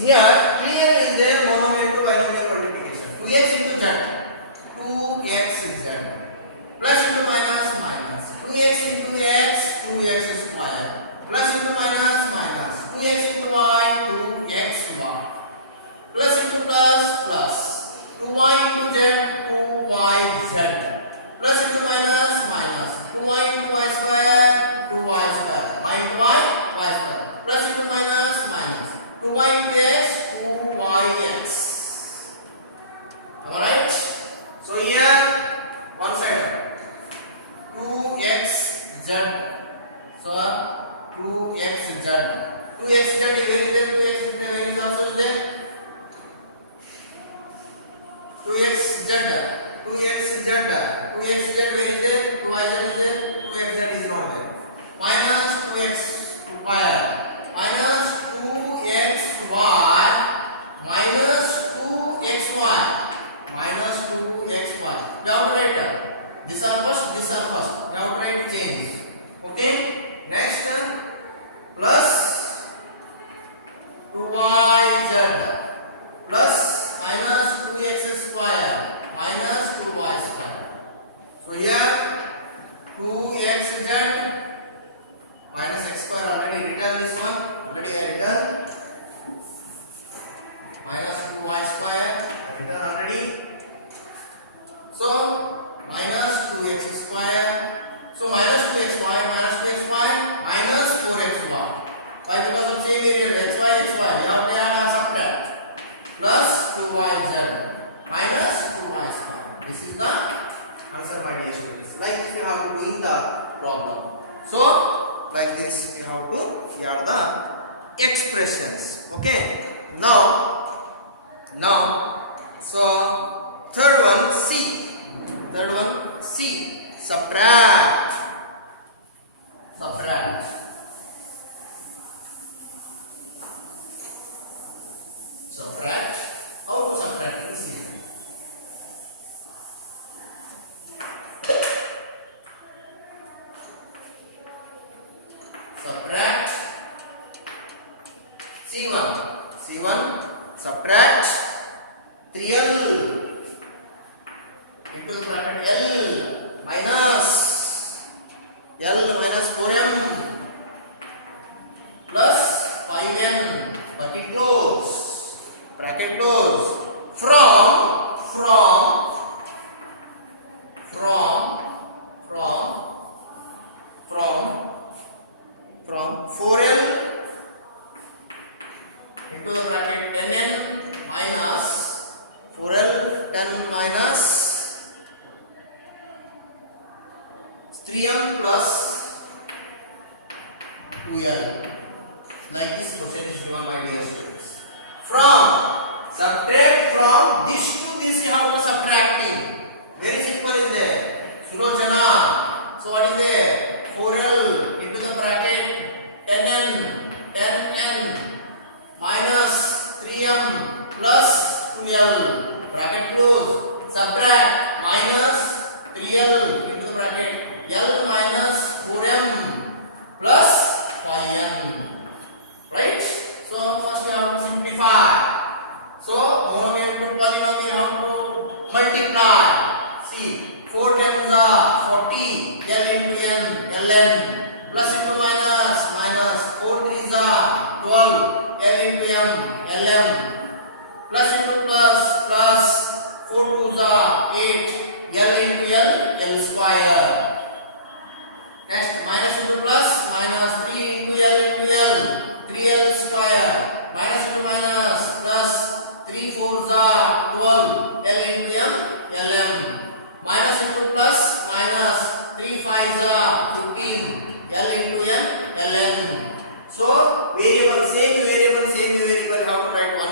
here clear is a monomial to binomial multiplication. 2x into z, 2x z plus into minus minus 2x into x, 2x square plus into minus minus 2x into y, 2xy plus into plus plus 2y into z, 2yz plus into minus minus 2y into y square, 2y square y into y, y square plus into minus minus 2y into x, 2yx. Alright, so here one side 2xz, so 2xz, 2xz where is there, 2xz where is also there, 2xz, 2xz, 2xz where is there, 2yz is there, 2xz is not there, minus 2x square minus 2xy minus 2xy minus 2xy. You have to write that. These are first, these are first. You have to write change. Okay. Next plus 2yz plus minus 2x square minus 2y square. So here 2xz minus x square already written, this one already I written, minus 2y square written already, so minus 2x square, so minus 2xy minus 2xy minus 4xy. Why? Because of same area xy xy you have to add or subtract, plus 2yz minus 2y square. This is the answer, my dear students. Like this we have to do the problem. So like this we have to add the expressions. Okay, now so third one C, subtract subtract how to subtract in C? Subtract C1 subtract 3l into the bracket L minus 4m plus 5n bracket close from 4l into the bracket 10n minus 4l 10 minus 3m plus 2l. Like this question is given, my dear students. Subtract from this to this, you have to subtracting. Very simple is there. Sulochana. So what is there? 4l into the bracket 10n minus 3m plus 2l bracket close. Subtract minus 3l into the bracket l minus 4m plus 5n. Right? So first we have to simplify. So monomial to polynomial have to multiply. See, 4 times are 40, l into n, ln plus into minus minus 4 3s are 12, l into m, lm plus into plus plus 4 2s are 8, l into l, l square. Next minus into plus minus 3 into l into l, 3l square minus into minus plus 3 4s are 12, l into m, lm minus into plus minus 3 5s are 15, l into n, ln. So variable same variable you have to write one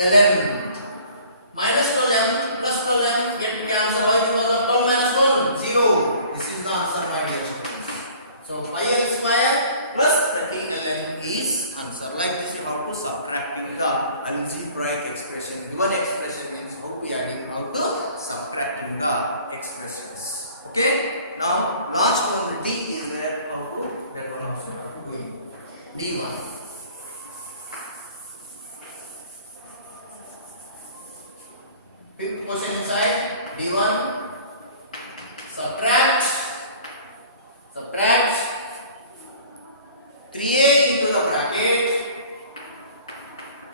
ln. Minus 12m plus 12m get the answer. Why? Because of 12 minus 1, 0. This is the answer, my dear students. So pi l square plus 30 ln is answer. Like this you have to subtract the algebraic expression. Given expression means how we are doing, how to subtract the expressions. Okay. Now last one, D is there. How to that one also have to going. D1. Fifth question inside D1. Subtract 3a into the bracket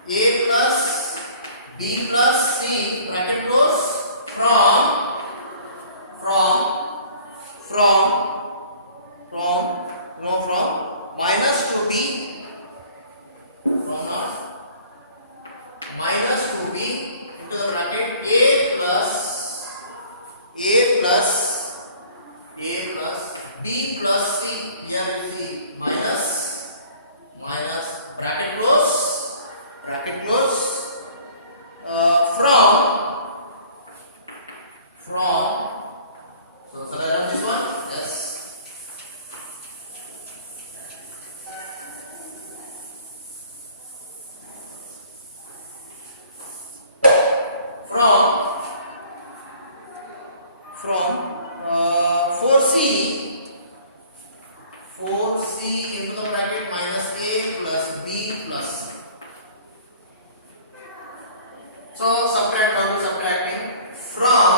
a plus b plus c bracket close from minus 2b from not minus 2b into the bracket a plus b plus c. Here you see minus bracket close from so shall I run this one? Yes. From 4c into the bracket minus a plus b plus c. So subtract, how to subtracting? From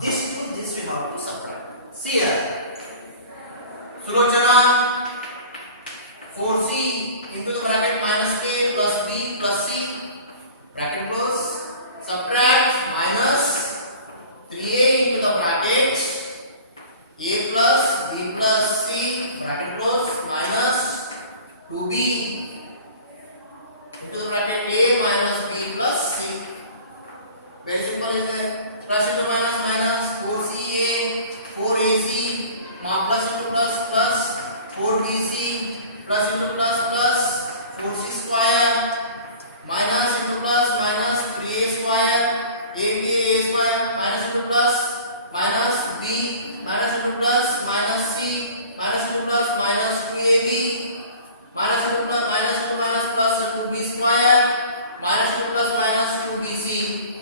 this to this we have to subtract. See here. Sulochana 4c into the bracket minus a plus b plus c bracket close. Subtract minus 3a into the bracket a plus b plus c bracket close minus 2b into the bracket a minus b plus c. Very simple is it? Plus into minus minus 4ca 4ac plus into plus plus 4bc plus into plus plus 4c square minus into plus minus 3a square ab a square minus into plus minus b minus into plus minus c minus into plus minus 2ab minus into plus minus into minus plus 2b square minus into plus minus 2bc.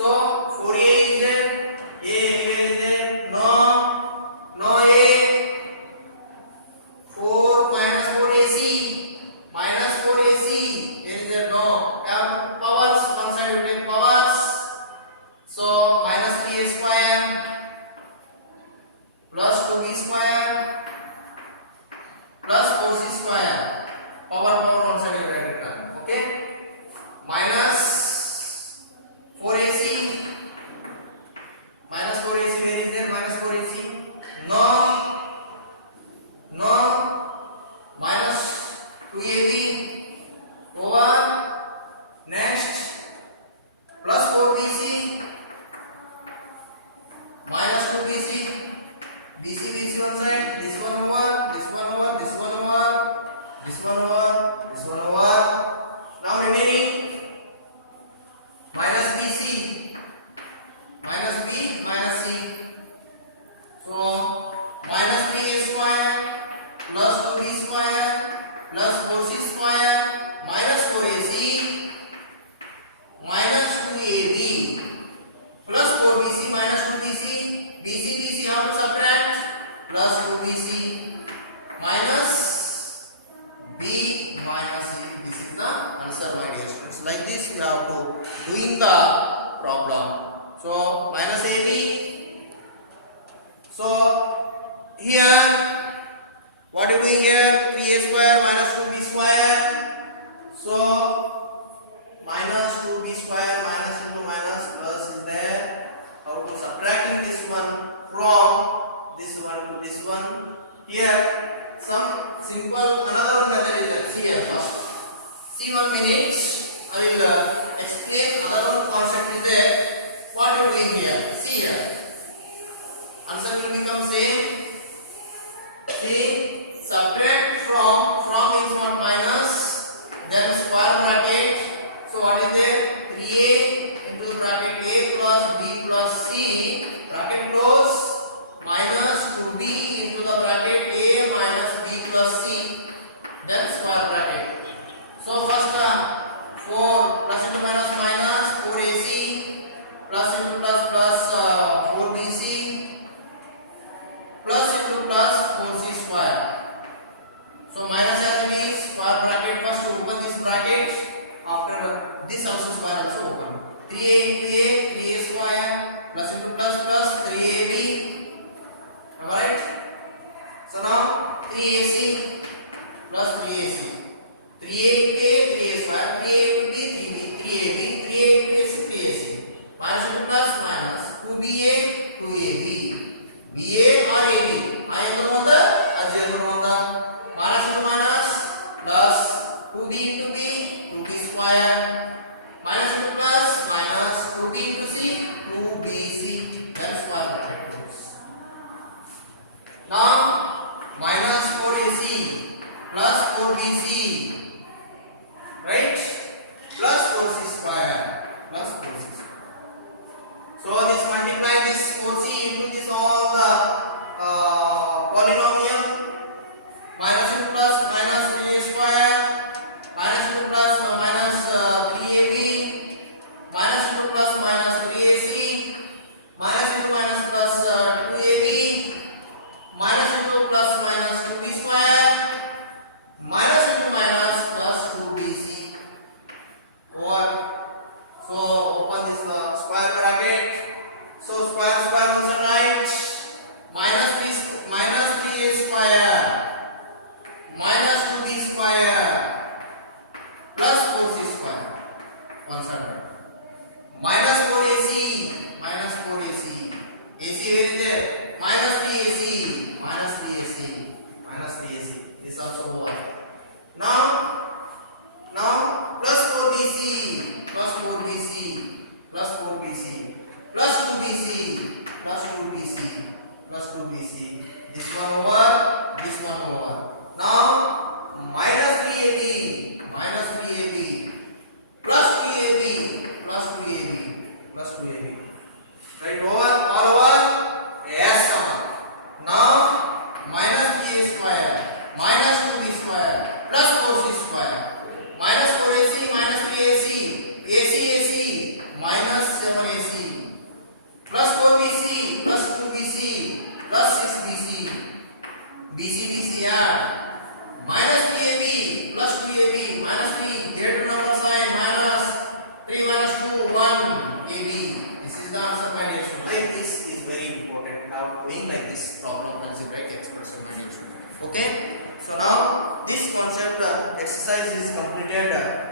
So 4a is there, a anywhere is there, no a. 4 minus 4ac minus 4ac is there, no. Have powers, one side you take powers. So minus 3a square plus 2b square plus 4c square. Power one side you write it down. Okay. Minus 4ac minus 4ac, where is there minus 4ac? No minus 2ab over next plus 4bc minus 2bc bc one side, this one over, this one over, this one over, this one over, this one over. Now remaining minus bc minus b minus c. So minus 3a square plus 2b square plus 4c square minus 4ac minus 2ab plus 4bc minus 2bc. bc have to subtract plus 2bc minus b minus c. This is the answer, my dear students. Like this we have to doing the problem. So minus ab. So here what are you doing here? 3a square minus 2b square. So minus 2b square minus into minus plus is there. How to subtracting this one from this one to this one. Here some simple another one method is there. See here first. See 1 minute. I will explain another one concept is there. What are you doing here? See here. Answer will become same. See, subtract from means what? Minus. Then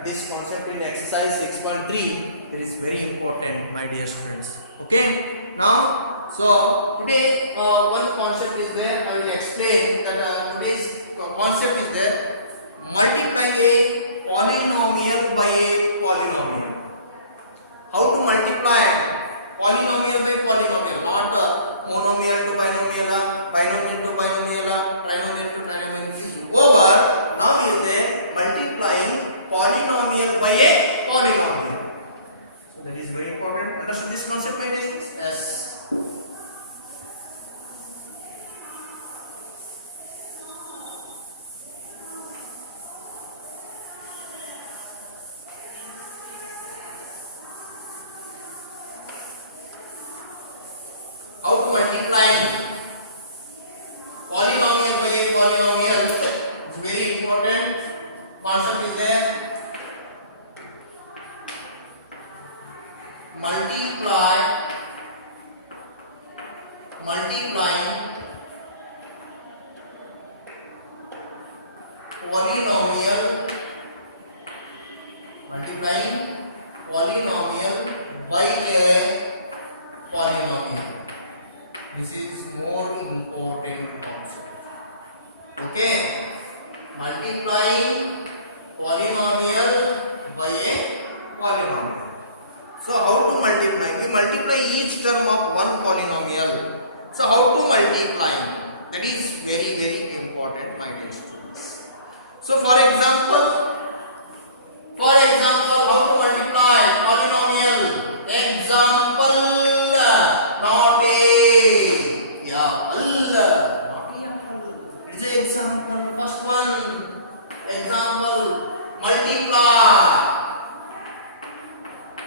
this concept in exercise 6.3 that is very important, my dear students. Okay, now so today one concept is there. I will explain that today's concept is there: multiply a polynomial by a polynomial. How to multiply polynomial by polynomial, not monomial to binomial, binomial to binomial, trinomial to trinomial. Over now is there multiplying polynomial by a polynomial. So that is very important. Understand this concept, my dear students? Yes. How to multiply polynomial by a polynomial? It's very important. Concept is there. Multiplying polynomial by a polynomial. This is more important concept. Okay, multiplying polynomial by a polynomial. So how to multiply? We multiply each term of one polynomial. So how to multiply? That is very important, my dear students. So for example, how to multiply polynomial? Example, not a, yeah, not a. It's an example. First one, example, multiply.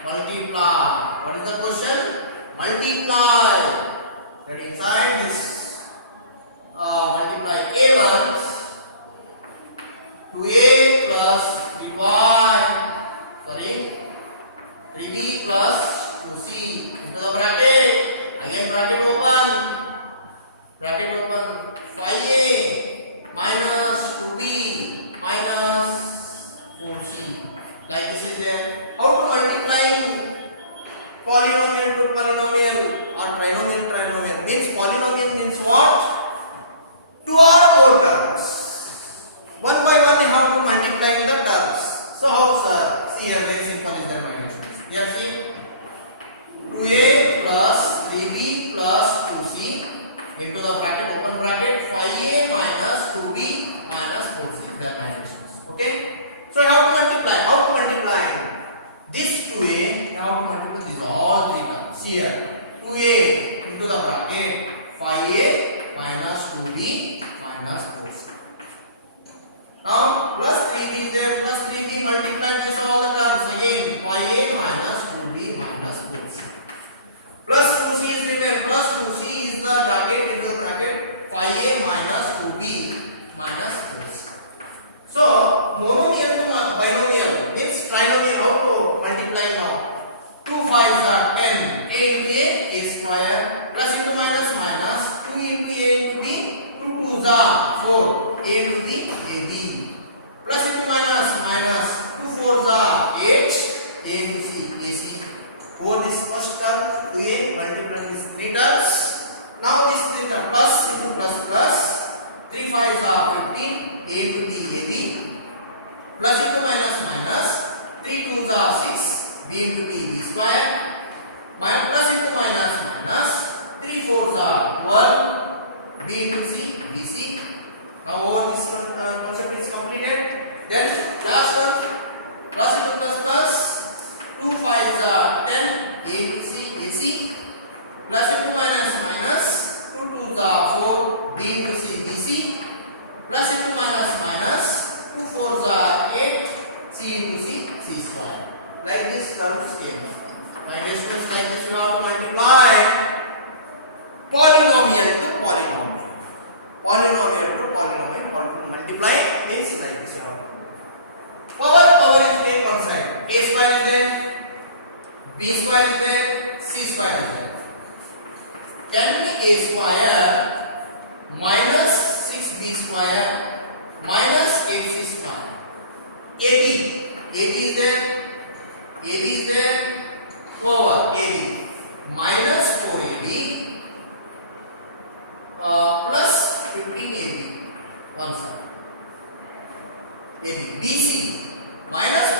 What is the question? Multiply. That inside this multiply a1 to a plus 3b plus 2c into the bracket. Again bracket open. 5a minus 2b minus 4c. Like this is there. How to multiply polynomial to polynomial or trinomial to trinomial? Means polynomial means what? Two or more terms. One by one you have to multiply the terms. AB BC minus